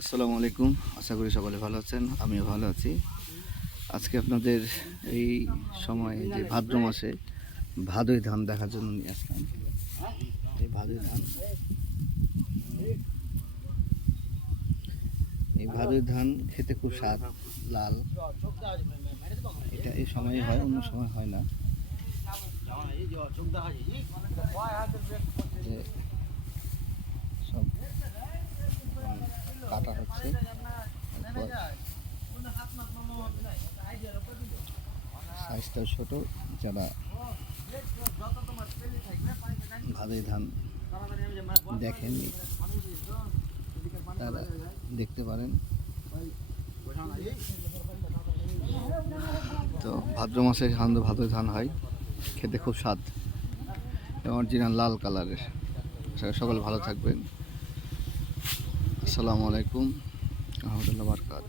আসসালামু আলাইকুম। আশা করি সকলে ভালো আছেন, আমিও ভালো আছি। আজকে আপনাদের এই সময় যে ভাদ্র মাসে ভাদই ধান দেখার জন্য নিয়ে আসলাম। এই ভাদই ধান খেতে খুব স্বাদ, লাল। এটা এই সময় হয়, অন্য সময় হয় না। সব কাটা হচ্ছে, সাইজটা ছোট। যারা ভাদই ধান দেখেননি তারা দেখতে পারেন। তো ভাদ্র মাসে সাধারণত ভাদই ধান হয়, খেতে খুব স্বাদ, অরিজিনাল লাল কালারের। সকলে ভালো থাকবেন। আসসালামু আলাইকুম রহমতুল্লাহ বারকাত।